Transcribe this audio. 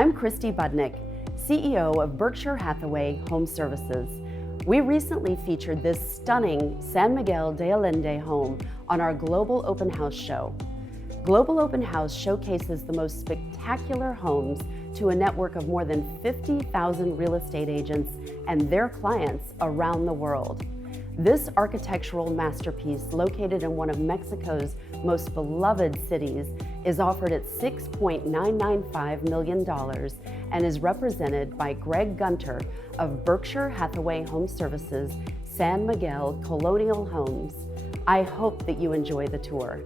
I'm Christy Budnick, CEO of Berkshire Hathaway Home Services. We recently featured this stunning San Miguel de Allende home on our Global Open House show. Global Open House showcases the most spectacular homes to a network of more than 50,000 real estate agents and their clients around the world. This architectural masterpiece, located in one of Mexico's most beloved cities, is offered at $6.995 million and is represented by Greg Gunter of Berkshire Hathaway Home Services, San Miguel Colonial Homes. I hope that you enjoy the tour.